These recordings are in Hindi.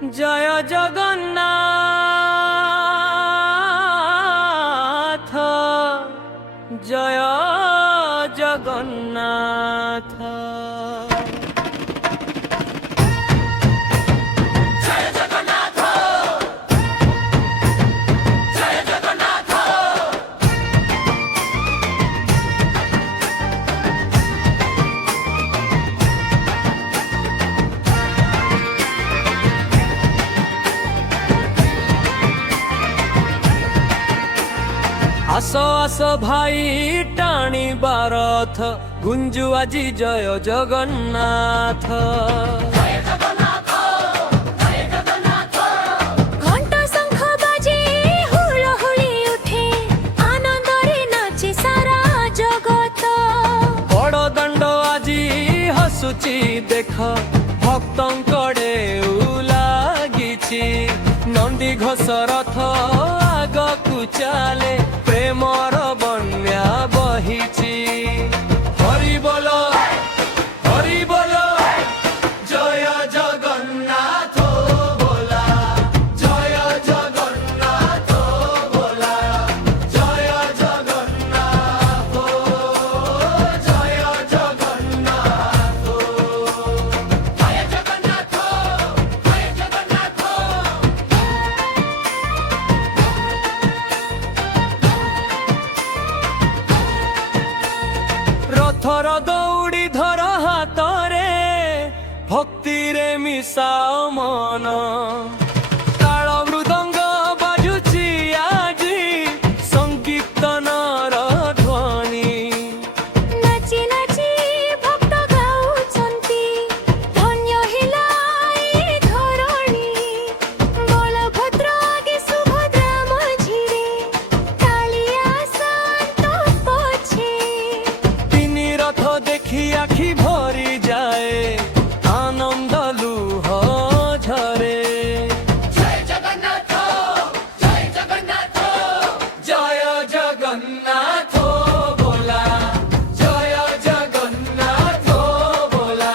জয় জগন্নাথ জয় জগন্নাথ। आस आस भाई टाणी बारथ गुंजु आजी जय जगन्नाथ। घंटा शंख बाजे हुलहुली उठे आनंद रे नाचे सारा जगत। बड़ दंड आजी हसुची देख भक्तंकड़े लागिची नंदी घोष रथ आगकु चाले प्रेमर बन्या बहिची। हरि बोलो जय जगन्नाथ बोला जय जगन्नाथ बोला जय जगन्नाथ जय जगन्नाथ जय जगन्नाथ जय जगन्नाथ। रथर दौड़ी धर हातरे भक्ति रे मिसाओ मन ताल मृदंग बाजुची आजी संकीर्तनर ध्वनि। नाची नाची भक्त गाउछन्ति धन्य हिला ए धरणी। बलभद्र आगे सुभद्रा मझिरे कालिया शांत पछे। तिनी रथ देखी आखि भरी जाए आनंद लुह झरे। जय जगन्नाथ जय जगन्नाथ जय जगन्नाथ बोला जय जगन्नाथ बोला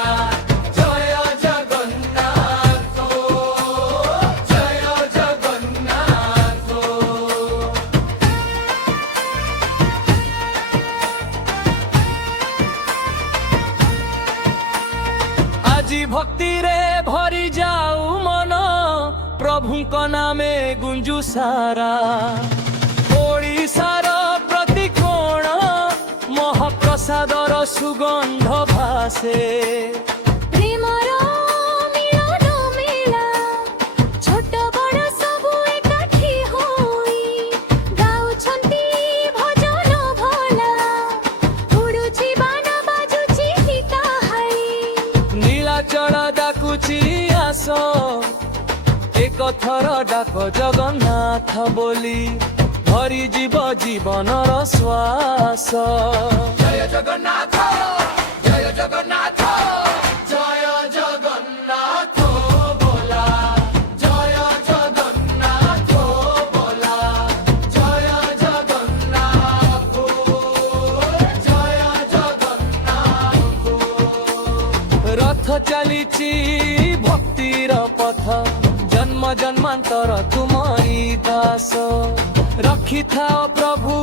जय जगन्नाथ जय जगन्नाथ। আজি भक्ति रे भरी जाऊ मन प्रभु को नामे गुंजु सारा। ओडिशार प्रति कोण महाप्रसादर सुगंध भासे। प्रेमर मिलन मेला छोट बड़ सबु एकाठी होई गाउछन्ति भजन भला। उडुछि बाण बाजुछि हिताहाई नीलाचल डाकुची आस एक थर डाक जगन्नाथ बोली भरी जीव जीवनर श्वास। जय जगन्नाथ जय जगन्नाथ जय जगन्नाथ बोला जय जगन्नाथ बोला जय जगन्नाथ जय जगन्नाथ। रथ चलीची भक्तिर पथ जन्म जन्मांतर तुमरी दास। रखी था प्रभु